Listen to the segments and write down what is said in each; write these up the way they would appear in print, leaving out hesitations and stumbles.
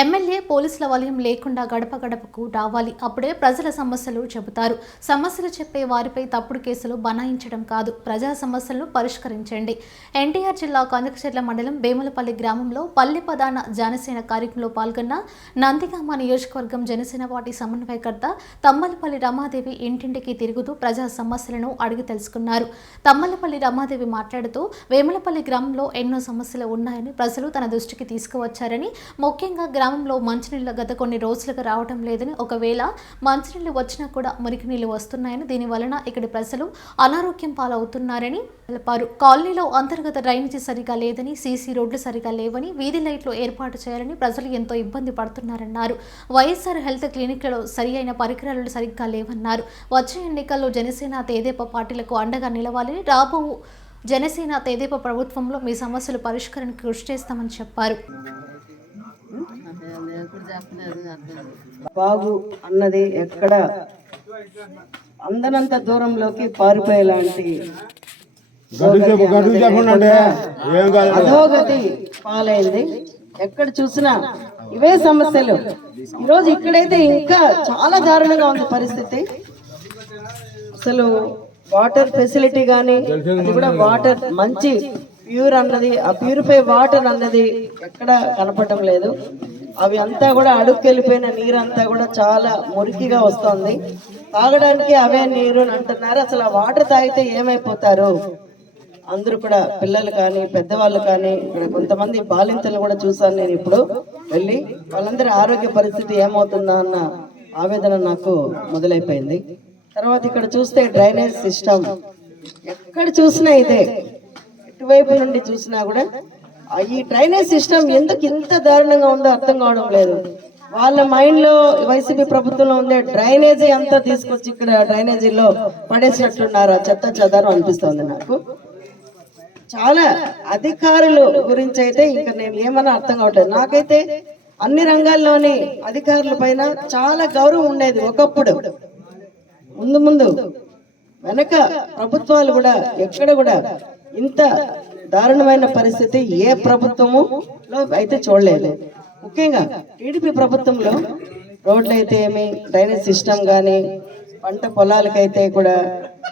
MLA పోలీసుల వలయం లేకుండా గడప గడపకు రావాలి. అప్పుడే ప్రజల సమస్యలు చెబుతారు. సమస్యలు చెప్పే వారిపై తప్పుడు కేసులు బనాయించడం కాదు, ప్రజా సమస్యలను పరిష్కరించండి. ఎన్టీఆర్ జిల్లా కందుకచెర్ల మండలం వేములపల్లి గ్రామంలో పల్లె ప్రధాన జనసేన కార్యక్రమంలో పాల్గొన్న నందిగామ నియోజకవర్గం జనసేన పార్టీ సమన్వయకర్త తమ్మలపల్లి రమాదేవి ఇంటింటికి తిరుగుతూ ప్రజా సమస్యలను అడిగి తెలుసుకున్నారు. తమ్మలపల్లి రమాదేవి మాట్లాడుతూ వేములపల్లి గ్రామంలో ఎన్నో సమస్యలు ఉన్నాయని ప్రజలు తన దృష్టికి తీసుకువచ్చారని, ముఖ్యంగా గ్రామంలో మంచినీళ్ళు గత కొన్ని రోజులుగా రావడం లేదని, ఒకవేళ మంచినీళ్ళు వచ్చినా కూడా మురికి నీళ్లు వస్తున్నాయని, దీని వలన ఇక్కడి ప్రజలు అనారోగ్యం పాలవుతున్నారని తెలిపారు. కాలనీలో అంతర్గత డ్రైనేజీ సరిగా లేదని, సీసీ రోడ్లు సరిగా లేవని, వీధి లైట్లు ఏర్పాటు చేయాలని ప్రజలు ఎంతో ఇబ్బంది పడుతున్నారన్నారు. వైఎస్ఆర్ హెల్త్ క్లినిక్లలో సరి అయిన పరికరాలు సరిగ్గా లేవన్నారు. వచ్చే ఎన్నికల్లో జనసేన తెదేపా పార్టీలకు అండగా నిలవాలని, రాబో జనసేన తెదేపా ప్రభుత్వంలో మీ సమస్యలు పరిష్కారానికి కృషి చేస్తామని చెప్పారు. బాగు అన్నది ఎక్కడ అందనంత దూరంలోకి పారిపోయేలాంటి అధోగతి పాలైంది. ఎక్కడ చూసినా ఇవే సమస్యలు. ఈరోజు ఇక్కడైతే ఇంకా చాలా దారుణంగా ఉంది పరిస్థితి. అసలు వాటర్ ఫెసిలిటీ కానీ, అది కూడా వాటర్ మంచి ప్యూర్ అన్నది, ఆ ప్యూరిఫై వాటర్ అన్నది ఎక్కడ కనపడటం లేదు. అవి అంతా కూడా అడుక్కెళ్ళిపోయిన నీరు అంతా కూడా చాలా మురికిగా వస్తుంది. తాగడానికి అవే నీరు అంటున్నారు. అసలు ఆ వాటర్ తాగితే ఏమైపోతారు అందరూ కూడా, పిల్లలు కానీ పెద్దవాళ్ళు కానీ. ఇక్కడ కొంతమంది బాలింతలు కూడా చూసాను నేను ఇప్పుడు వెళ్ళి. వాళ్ళందరి ఆరోగ్య పరిస్థితి ఏమవుతుందా అన్న ఆవేదన నాకు మొదలైపోయింది. తర్వాత ఇక్కడ చూస్తే డ్రైనేజ్ సిస్టమ్ ఎక్కడ చూసినా ఇదే, ఇటువైపు నుండి చూసినా కూడా ఈ డ్రైనేజ్ సిస్టమ్ ఎందుకు ఇంత దారుణంగా ఉందో అర్థం కావడం లేదు. వాళ్ళ మైండ్ లో వైసీపీ ప్రభుత్వంలో ఉండే డ్రైనేజీ అంతా తీసుకొచ్చి ఇక్కడ డ్రైనేజీలో పడేసినట్లున్నారు. చెత్త చెదారం అనిపిస్తుంది నాకు. చాలా అధికారుల గురించి అయితే ఇంకా నేను ఏమన్నా అర్థం కావట్లేదు. నాకైతే అన్ని రంగాల్లోని అధికారుల పైన చాలా గౌరవం ఉండేది ఒకప్పుడు. ముందు వెనక ప్రభుత్వాలు కూడా ఎక్కడ కూడా ఇంత దారుణమైన పరిస్థితి ఏ ప్రభుత్వము అయితే చూడలేదు. ముఖ్యంగా టీడీపీ ప్రభుత్వంలో రోడ్లు అయితే ఏమి, డ్రైనేజ్ సిస్టమ్ కానీ, పంట పొలాలకైతే కూడా,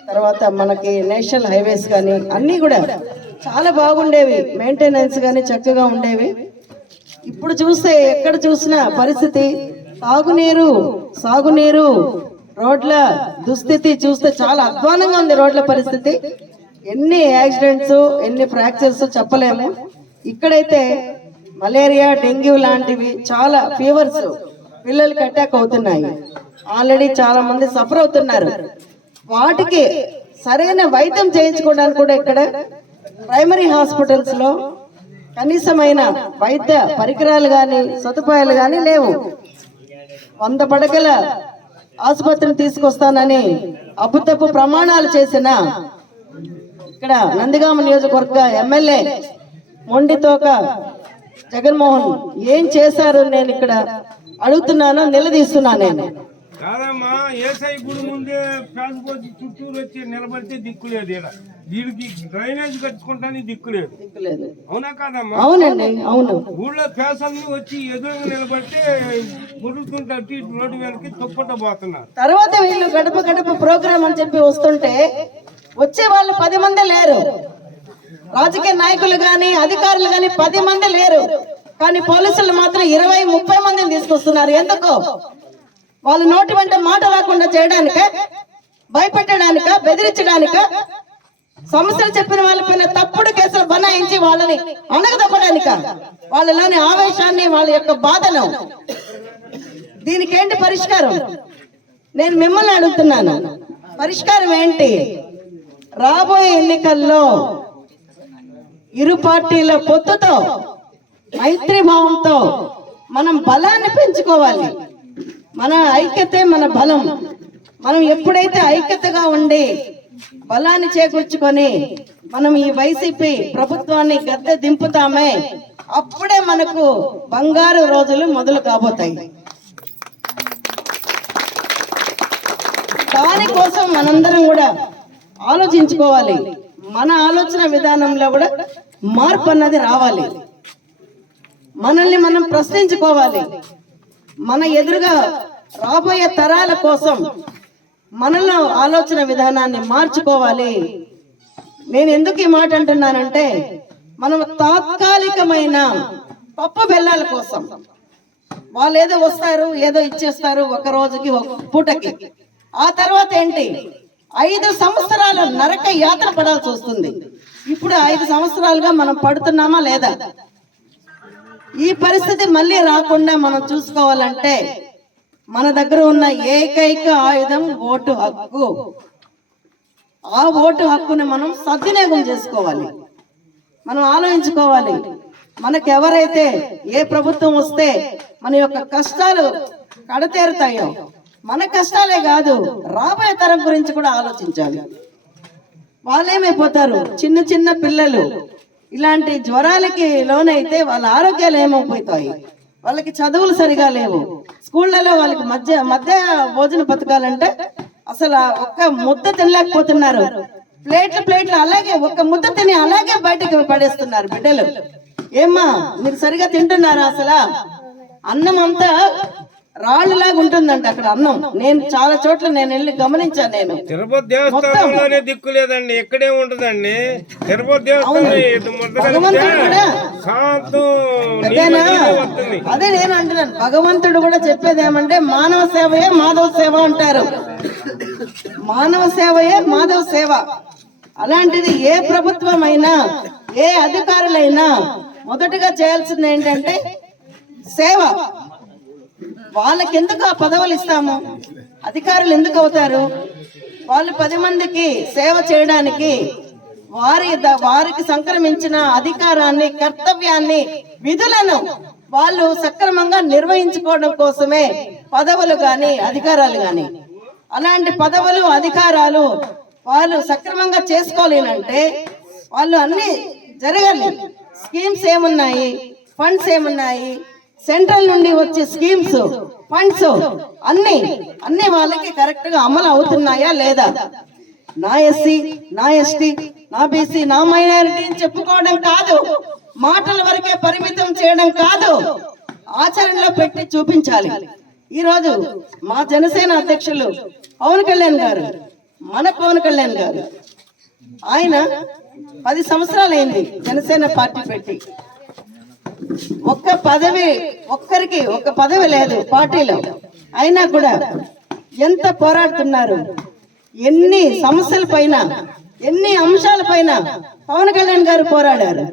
తర్వాత మనకి నేషనల్ హైవేస్ కానీ అన్నీ కూడా చాలా బాగుండేవి. మెయింటెనెన్స్ కానీ చక్కగా ఉండేవి. ఇప్పుడు చూస్తే ఎక్కడ చూసినా పరిస్థితి సాగునీరు రోడ్ల దుస్థితి చూస్తే చాలా అధ్వానంగా ఉంది. రోడ్ల పరిస్థితి ఎన్ని యాక్సిడెంట్స్, ఎన్ని ఫ్రాక్చర్స్ చెప్పలేము. ఇక్కడైతే మలేరియా, డెంగ్యూ లాంటివి చాలా ఫీవర్స్ పిల్లలకి అటాక్ అవుతున్నాయి. ఆల్రెడీ చాలా మంది సఫర్ అవుతున్నారు. వాటికి సరైన వైద్యం చేయించుకోవడానికి కూడా ఇక్కడ ప్రైమరీ హాస్పిటల్స్ లో కనీసమైన వైద్య పరికరాలు కానీ, సదుపాయాలు కానీ లేవు. 100 పడకల ఆసుపత్రిని తీసుకొస్తానని అబద్ధపు ప్రమాణాలు చేసిన ఇక్కడ నందిగామ నియోజకవర్గ ఎమ్మెల్యే మొండితోక జగన్మోహన్ ఏం చేశారు నేను ఇక్కడ అడుగుతున్నాను, నిలదీస్తున్నాను. నేను కాదమ్మా, ఏసై గుడి ముందే ప్యాసిపోతే చుట్టూరు వచ్చి నిలబడితే దిక్కులేదు. వీడికి డ్రైనేజ్ కట్టుకుంటానికి దిక్కులేదు. అవునా కాదమ్మా? అవునండి, అవును. ఊళ్ళో పేసల్ని వచ్చి ఎదురుగా నిలబడితే మురుగుతుంటే రోడ్డు వెనక్కి తుప్పట పోతున్నారు. తర్వాత వీళ్ళు గడప గడప ప్రోగ్రామ్ అని చెప్పి వస్తుంటే వచ్చే వాళ్ళు 10 మంది లేరు. రాజకీయ నాయకులు గాని, అధికారులు గాని 10 మంది లేరు. కానీ పోలీసులు మాత్రం 20-30 మందిని తీసుకొస్తున్నారు. ఎందుకు? వాళ్ళ నోటి వెంట మాట రాకుండా చేయడానిక, భయపెట్టడానిక, బెదిరించడానిక, సమస్యలు చెప్పిన వాళ్ళపైన తప్పుడు కేసులు బనాయించి వాళ్ళని అణగదొక్కడానిక, వాళ్ళలోని ఆవేశాన్ని, వాళ్ళ యొక్క బాధను. దీనికి ఏంటి పరిష్కారం? నేను మిమ్మల్ని అడుగుతున్నాను, పరిష్కారం ఏంటి? రాబోయే ఎన్నికల్లో ఇరు పార్టీల పొత్తుతో, మైత్రిభావంతో మనం బలాన్ని పెంచుకోవాలి. మన ఐక్యతే మన బలం. మనం ఎప్పుడైతే ఐక్యతగా ఉండి బలాన్ని చేకూర్చుకొని మనం ఈ వైసీపీ ప్రభుత్వాన్ని గద్దె దింపుతామే, అప్పుడే మనకు బంగారు రోజులు మొదలు కాబోతాయి. దానికోసం మనందరం కూడా ఆలోచించుకోవాలి. మన ఆలోచన విధానంలో కూడా మార్పు అన్నది రావాలి. మనల్ని మనం ప్రశ్నించుకోవాలి. మన ఎదురుగా రాబోయే తరాల కోసం మనలో ఆలోచన విధానాన్ని మార్చుకోవాలి. నేను ఎందుకు ఈ మాట అంటున్నానంటే, మనం తాత్కాలికమైన పప్పు బెల్లాల కోసం వాళ్ళు ఏదో వస్తారు, ఏదో ఇచ్చేస్తారు, ఒక రోజుకి ఒక పూటకి. ఆ తర్వాత ఏంటి, 5 సంవత్సరాలు నరక యాత్ర పడాల్సి వస్తుంది. ఇప్పుడు 5 సంవత్సరాలుగా మనం పడుతున్నామా లేదా? ఈ పరిస్థితి మళ్ళీ రాకుండా మనం చూసుకోవాలంటే మన దగ్గర ఉన్న ఏకైక ఆయుధం ఓటు హక్కు. ఆ ఓటు హక్కుని మనం సద్వినియోగం చేసుకోవాలి. మనం ఆలోచించుకోవాలి, మనకెవరైతే ఏ ప్రభుత్వం వస్తే మన యొక్క కష్టాలు కడతేరుతాయో, మన కష్టాలే కాదు రాబోయే తరం గురించి కూడా ఆలోచించాలి. వాళ్ళేమైపోతారు, చిన్న చిన్న పిల్లలు ఇలాంటి జ్వరాలకి లోనైతే వాళ్ళ ఆరోగ్యాలు ఏమైపోతాయి, వాళ్ళకి చదువులు సరిగా లేవు, స్కూళ్ళలో వాళ్ళకి మధ్య భోజన పథకాలంటే అసలు ఒక్క ముద్ద తినలేకపోతున్నారు. ప్లేట్లు అలాగే ఒక్క ముద్ద తిని అలాగే బయటకు పడేస్తున్నారు బిడ్డలు. ఏమ్మా మీరు సరిగా తింటున్నారా? అసలు అన్నం అంతా రాళ్ళలాగా ఉంటుందంట అక్కడ అన్నం. నేను చాలా చోట్ల నేను వెళ్ళి గమనించాను. నేను తిరుపతి దేవస్థానంలోనే దిక్కు లేదండి, ఎక్కడే ఉంటదండి తిరుపతి అదే నేను అంటున్నాను. భగవంతుడు కూడా చెప్పేది ఏమంటే, మానవ సేవయే మాధవ సేవ అంటారు. మానవ సేవయే మాధవ సేవ. అలాంటిది ఏ ప్రభుత్వం అయినా, ఏ అధికారులైనా మొదటగా చేయాల్సింది ఏంటంటే సేవ. వాళ్ళకి ఎందుకు ఆ పదవులు ఇస్తాము? అధికారులు ఎందుకు అవుతారు? వాళ్ళు 10 మందికి సేవ చేయడానికి వారికి సంక్రమించిన అధికారాన్ని, కర్తవ్యాన్ని, విధులను వాళ్ళు సక్రమంగా నిర్వహించుకోవడం కోసమే పదవులు గాని అధికారాలు గాని. అలాంటి పదవులు అధికారాలు వాళ్ళు సక్రమంగా చేసుకోలేనంటే వాళ్ళు అన్ని జరగాలి. స్కీమ్స్ ఏమున్నాయి, ఫండ్స్ ఏమున్నాయి, సెంట్రల్ నుండి వచ్చే స్కీమ్స్, ఫండ్స్ అన్ని వాళ్ళకి కరెక్ట్ గా అమలు అవుతున్నాయా లేదా? నా ఎస్సీ, నా ఎస్టీ, నా బీసీ, నా మైనారిటీ అని చెప్పుకోవడం కాదు, మాటల వరకే పరిమితం చేయడం కాదు, ఆచరణలో పెట్టి చూపించాలి. ఈ రోజు మా జనసేన అధ్యక్షులు పవన్ కళ్యాణ్ గారు, మన పవన్ కళ్యాణ్ గారు, ఆయన 10 సంవత్సరాలు అయింది జనసేన పార్టీ పెట్టి. ఒక్కరికి ఒక్క పదవి లేదు పార్టీలో. అయినా కూడా ఎంత పోరాడుతున్నారు, ఎన్ని సమస్యల పైన, ఎన్ని అంశాల పైన పవన్ కళ్యాణ్ గారు పోరాడారు.